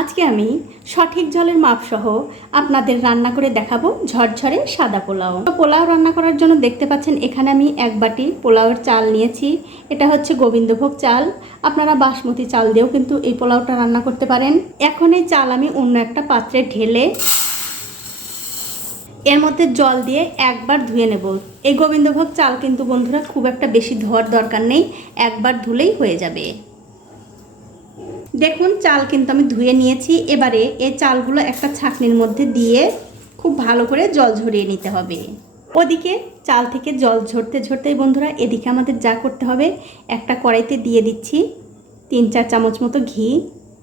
আজকে আমি সঠিক জলের মাপ সহ আপনাদের রান্না করে দেখাবো ঝরঝরে সাদা পোলাও। পোলাও রান্না করার জন্য দেখতে পাচ্ছেন এখানে আমি 1 বাটি পোলাওয়ের চাল নিয়েছি। এটা হচ্ছে গোবিন্দভোগ চাল। আপনারা বাসমতি চাল দিয়েও কিন্তু এই পোলাওটা রান্না করতে পারেন। এখন এই চাল আমি অন্য একটা পাত্রে ঢেলে এর মধ্যে জল দিয়ে একবার ধুয়ে নেব। এই গোবিন্দভোগ চাল কিন্তু বন্ধুরা খুব একটা বেশি ধোয়ার দরকার নেই, একবার ধুলেই হয়ে যাবে। দেখুন চাল কিন্তু আমি ধুয়ে নিয়েছি। এবারে এই চালগুলো একটা ছাঁকনির মধ্যে দিয়ে খুব ভালো করে জল ঝরিয়ে নিতে হবে। ওদিকে চাল থেকে জল ঝরতে ঝরতেই বন্ধুরা এদিকে আমাদের যা করতে হবে, একটা কড়াইতে দিয়ে দিচ্ছি 3-4 চামচ মতো ঘি,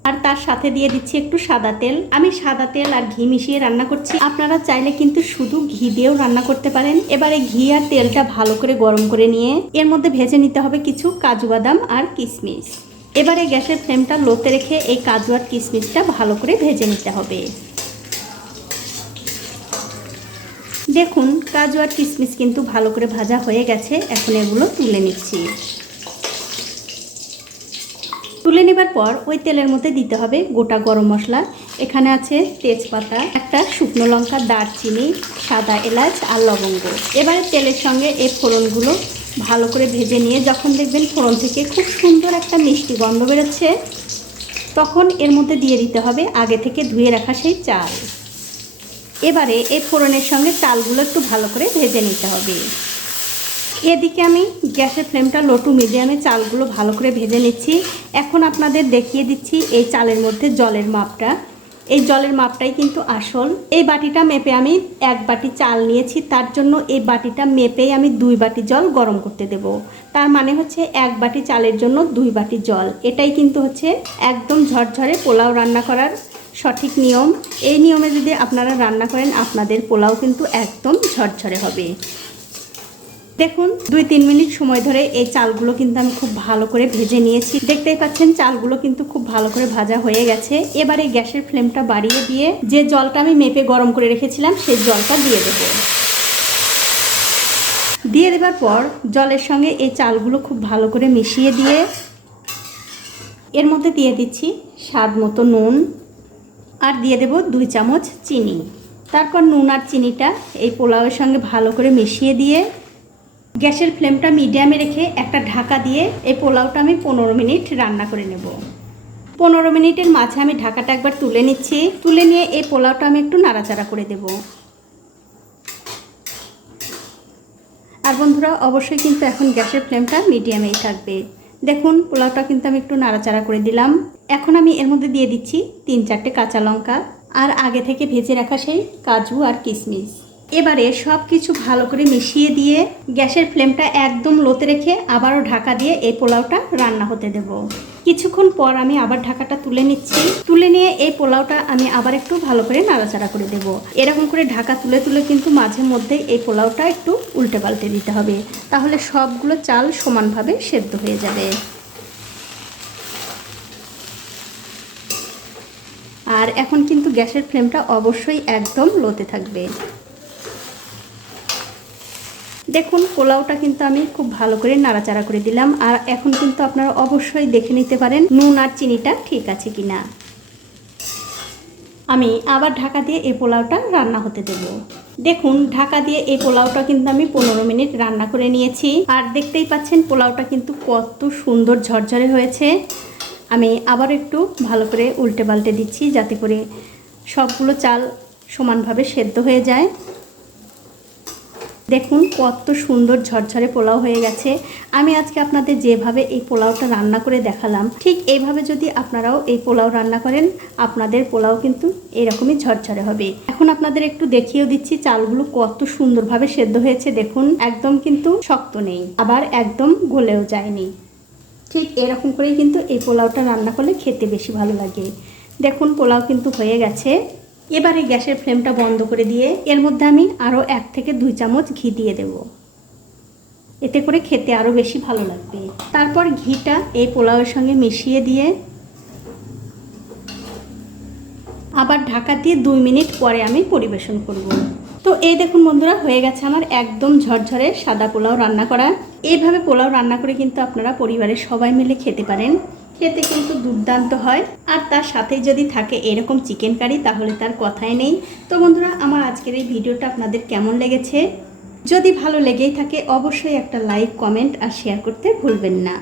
আর তার সাথে দিয়ে দিচ্ছি একটু সাদা তেল। আমি সাদা তেল আর ঘি মিশিয়ে রান্না করছি, আপনারা চাইলে কিন্তু শুধু ঘি দিয়েও রান্না করতে পারেন। এবারে ঘি আর তেলটা ভালো করে গরম করে নিয়ে এর মধ্যে ভেজে নিতে হবে কিছু কাজু বাদাম আর কিশমিশ। এবারে গ্যাসের ফ্লেমটা লোতে রেখে এই কাজু আর কিশমিশটা ভালো করে ভেজে নিতে হবে। দেখুন কাজু আর কিশমিশ কিন্তু ভালো করে ভাজা হয়ে গেছে। এখন এগুলো তুলে নিচ্ছি। তুলে নেবার পর ওই তেলের মধ্যে দিতে হবে গোটা গরম মশলা। এখানে আছে তেজপাতা, একটা শুকনো লঙ্কা, দারচিনি, সাদা এলাচ আর লবঙ্গ। এবারে তেলের সঙ্গে এই ফোড়নগুলো ভালো করে ভেজে নিয়ে যখন দেখবেন ফোড়ন থেকে খুব সুন্দর একটা মিষ্টি গন্ধ বেরোচ্ছে, তখন এর মধ্যে দিয়ে দিতে হবে আগে থেকে ধুয়ে রাখা সেই চাল। এবারে এই ফোড়নের সঙ্গে চালগুলো একটু ভালো করে ভেজে নিতে হবে। এদিকে আমি গ্যাসের ফ্লেমটা লো টু মিডিয়ামে চালগুলো ভালো করে ভেজে নিচ্ছি। এখন আপনাদের দেখিয়ে দিচ্ছি এই চালের মধ্যে জলের মাপটা। এই জলের মাপটাই কিন্তু আসল। এই বাটিটা মেপে আমি 1 বাটি চাল নিয়েছি, তার জন্য এই বাটিটা মেপেই আমি 2 বাটি জল গরম করতে দেব। তার মানে হচ্ছে 1 বাটি চালের জন্য 2 বাটি জল। এটাই কিন্তু হচ্ছে একদম ঝরঝরে পোলাও রান্না করার সঠিক নিয়ম। এই নিয়মে যদি আপনারা রান্না করেন আপনাদের পোলাও কিন্তু একদম ঝরঝরে হবে। দেখুন 2-3 মিনিট সময় ধরে এই চালগুলো কিন্তু আমি খুব ভালো করে ভেজে নিয়েছি। দেখতেই পাচ্ছেন চালগুলো কিন্তু খুব ভালো করে ভাজা হয়ে গেছে। এবারে গ্যাসের ফ্লেমটা বাড়িয়ে দিয়ে যে জলটা আমি মেপে গরম করে রেখেছিলাম সেই জলটা দিয়ে দেব। দিয়ে দেবার পর জলের সঙ্গে এই চালগুলো খুব ভালো করে মিশিয়ে দিয়ে এর মধ্যে দিয়ে দিচ্ছি স্বাদ মতো নুন, আর দিয়ে দেব 2 চামচ চিনি। তারপর নুন আর চিনিটা এই পোলাওয়ের সঙ্গে ভালো করে মিশিয়ে দিয়ে গ্যাসের ফ্লেমটা মিডিয়ামে রেখে একটা ঢাকা দিয়ে এই পোলাওটা আমি 15 মিনিট রান্না করে নেব। 15 মিনিটের মাঝে আমি ঢাকাটা একবার তুলে নিচ্ছি। তুলে নিয়ে এই পোলাওটা আমি একটু নাড়াচাড়া করে দেব। আর বন্ধুরা অবশ্যই কিন্তু এখন গ্যাসের ফ্লেমটা মিডিয়ামেই থাকবে। দেখুন পোলাওটা কিন্তু আমি একটু নাড়াচাড়া করে দিলাম। এখন আমি এর মধ্যে দিয়ে দিচ্ছি 3-4টে কাঁচা লঙ্কা আর আগে থেকে ভেজে রাখা সেই কাজু আর কিশমিশ। এবারে সব কিছু ভালো করে মিশিয়ে দিয়ে গ্যাসের ফ্লেমটা একদম লোতে রেখে আবারও ঢাকা দিয়ে এই পোলাওটা রান্না হতে দেব। কিছুক্ষণ পর আমি আবার ঢাকাটা তুলে নিচ্ছি। তুলে নিয়ে এই পোলাওটা আমি আবার একটু ভালো করে নাড়াচাড়া করে দেব। এরকম করে ঢাকা তুলে তুলে কিন্তু মাঝে মধ্যে এই পোলাওটা একটু উল্টে পাল্টে দিতে হবে, তাহলে সবগুলো চাল সমানভাবে সেদ্ধ হয়ে যাবে। আর এখন কিন্তু গ্যাসের ফ্লেমটা অবশ্যই একদম লোতে থাকবে। দেখুন পোলাওটা কিন্তু আমি খুব ভালো করে নাড়াচাড়া করে দিলাম। আর এখন কিন্তু আপনারা অবশ্যই দেখে নিতে পারেন নুন আর চিনিটা ঠিক আছে কিনা। আমি আবার ঢাকা দিয়ে এই পোলাওটা রান্না হতে দেব। দেখুন ঢাকা দিয়ে এই পোলাওটা কিন্তু আমি 15 মিনিট রান্না করে নিয়েছি। আর দেখতেই পাচ্ছেন পোলাওটা কিন্তু কত সুন্দর ঝরঝরে হয়েছে। আমি আবার একটু ভালো করে উল্টে পাল্টে দিচ্ছি যাতে করে সবগুলো চাল সমানভাবে সেদ্ধ হয়ে যায়। দেখুন কত সুন্দর ঝরঝরে পোলাও হয়ে গেছে। আমি আজকে আপনাদের যেভাবে এই পোলাওটা রান্না করে দেখালাম, ঠিক এইভাবে যদি আপনারাও এই পোলাও রান্না করেন আপনাদের পোলাও কিন্তু এরকমই ঝরঝরে হবে। এখন আপনাদের একটু দেখিয়েও দিচ্ছি চালগুলো কত সুন্দরভাবে সেদ্ধ হয়েছে। দেখুন একদম কিন্তু শক্ত নেই, আবার একদম গলেও যায়নি। ঠিক এরকম করেই কিন্তু এই পোলাওটা রান্না করলে খেতে বেশি ভালো লাগে। দেখুন পোলাও কিন্তু হয়ে গেছে। এবারে গ্যাসের ফ্লেমটা বন্ধ করে দিয়ে এর মধ্যে আমি আরও 1 থেকে 2 চামচ ঘি দিয়ে দেব। এতে করে খেতে আরও বেশি ভালো লাগবে। তারপর ঘিটা এই পোলাওয়ের সঙ্গে মিশিয়ে দিয়ে আবার ঢাকা দিয়ে 2 মিনিট পরে আমি পরিবেশন করব। তো এই দেখুন বন্ধুরা হয়ে গেছে আমার একদম ঝরঝরে সাদা পোলাও রান্না করা। এইভাবে পোলাও রান্না করে কিন্তু আপনারা পরিবারের সবাই মিলে খেতে পারেন। খেতে কিন্তু দুর্দান্ত হয়। আর তার সাথে যদি থাকে এরকম চিকেন কারি তাহলে তার কথাই নেই। তো বন্ধুরা, আমার আজকের এই ভিডিওটা আপনাদের কেমন লেগেছে? যদি ভালো লেগেই থাকে অবশ্যই একটা লাইক, কমেন্ট আর শেয়ার করতে ভুলবেন না।